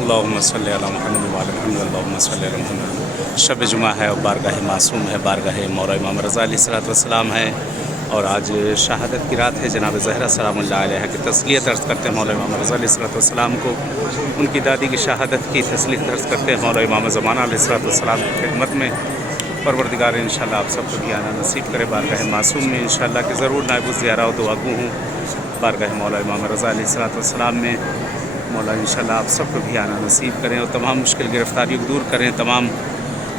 अल्लाहुम्मा सल्ली अला मुहम्मद व अला मुहम्मद अल्लाहुम्मा सल्ली अला मुहम्मद। शब जुमा है और बारगाह मासूम है, बारगाह मौला इमाम रज़ा अलैहिस्सलाम है। और आज शहादत की रात है। जनाब ज़हरा सलामुल्लाह अलैहा की तस्लियत अर्ज़ करते हैं मौला इमाम रज़ा अलैहिस्सलाम को। उनकी दादी की शहादत की तस्लीत अर्ज़ करते हैं मौला इमाम ज़माना अलैहिस्सलाम की खिदमत में। परवरदिगार इंशाअल्लाह आप सबको भी आना नसीब करे बारगाह मासूम में इंशाअल्लाह कि ज़रूर नाइब ज़ियारा व दुआगू हूँ बारगाह मौला इमाम रज़ा अलैहिस्सलाम में। मौला इंशाअल्लाह आप सबको भी आना नसीब करें और तमाम मुश्किल गिरफ़्तारियों को दूर करें, तमाम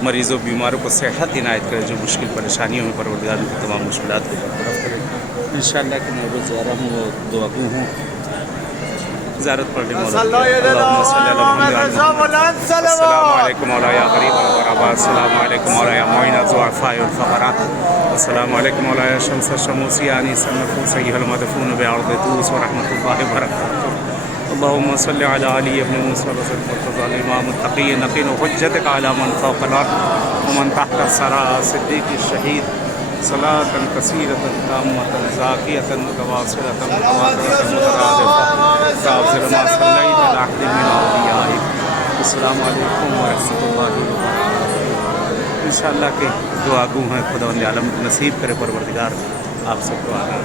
मरीज़ों बीमारों को सेहत इनायत करें, जो मुश्किल परेशानियों में परवरदिगार की तमाम मुश्किलात को बरतरफ करें इंशाअल्लाह कि मैं वो ज़ियारा हूँ, वो दुआगू हूँ। ज़ियारत पढ़ ली मौला। अस्सलामु अलैकुम मौला या गरीब ग़ुरबा, अस्सलामु अलैकुम मौला या मुईन ज़ुअफ़ा वल फ़क़रा, अस्सलामु अलैकुम मौला या शम्स शमूसी यानी सन्नफ़ूस अय्युहल मदफ़ून बिअर्ज़ि तूस व रहमतुल्लाहि व बरकातुहू। अल्लाहुम्मा सल्लि अला अली इब्न मूसा व सल्लम इमाम तक़ी नक़ीन हुज्जतक अला मन फ़ौक़ल अर्ज़ व मन तहत सरा सिद्दीक़ शहीद सलातन कसीरतन ताम्मतन ज़ाकियतन मुतवासिलतन मुतवातिरतन मुतरादिफ़ा काफ़िर मा सल्लैत अला अहदिन मिन औलियाइक। अस्सलामु अलैकुम व रहमतुल्लाहि व बरकातुहू। इंशाअल्लाह के दुआगू हैं, खुदावंद आलम नसीब करे परवरदिगार आप सबको आना।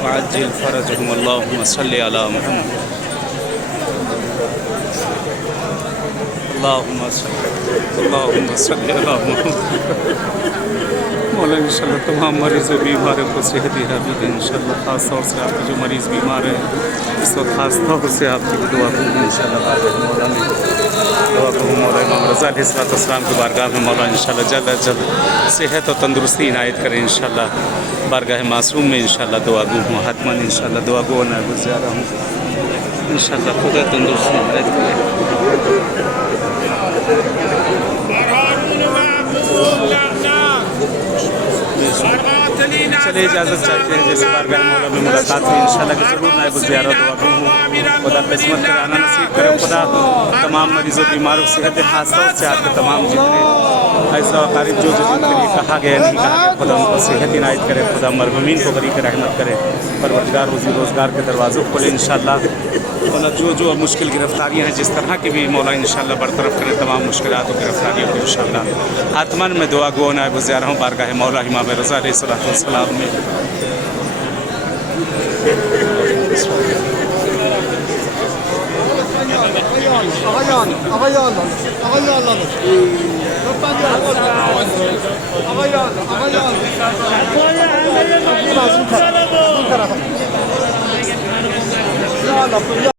वअज्जिल फ़रजहुम अल्लाहुम्मा सल्लि अला मुहम्मद अल्लाहुम्मा सल्लि अला मुहम्मद। मौला इंशाअल्लाह तमाम मरीज़ों बीमारों को सेहत याबी दें इंशाअल्लाह। ख़ास तौर से आपके जो मरीज़ बीमार हैं इस वक्त ख़ास तौर से आपकी भी दुआ करूँगी इंशाअल्लाह। मौला में दुआ करूँ मौला इमाम रज़ा अलैहिस्सलाम की बारगाह में मौला इंशाअल्लाह जल्द अज जल्द सेहत और तंदुरुस्ती इनायत करें इंशाअल्लाह। बारगाह मासूम में इंशाअल्लाह दुआगू हूँ, हतमन इंशाअल्लाह दुआगू और नाइब ज़ियारा हूँ इंशाअल्लाह। खुदा तंदुरुस्ती इनायत करें। चलिए इजाज़त चाहते हैं जैसे बारगाह मौला में मुलाकात हुई इंशाअल्लाह कि ज़रूर नाइब ज़ियारा दुआगू हूँ। खुदा किस्मत करे आना नसीब करे। खुदा तमाम मरीज़ों बीमारों की सेहत खास तौर से आपके तमाम जितने ऐसा अकारीब जो जिनके लिए कहा गया नहीं कहा गया खुदा उनको सेहत इनायत करे। खुदा मरहूमीन को बरी रहमत करे। परवरदिगार रोज़ी रोज़गार के दरवाज़ों को खोले इंशाअल्लाह। मौला जो मुश्किल गिरफ़्तारियाँ हैं जिस तरह की भी मौला इंशाअल्लाह बरतरफ करें तमाम मुश्किलात और गिरफ़्तारियों को इंशाअल्लाह। आत्मन में दुआ गो नाइब ज़ियारा हूँ बारगाह मौला इमाम रज़ा अलैहिस्सलाम में।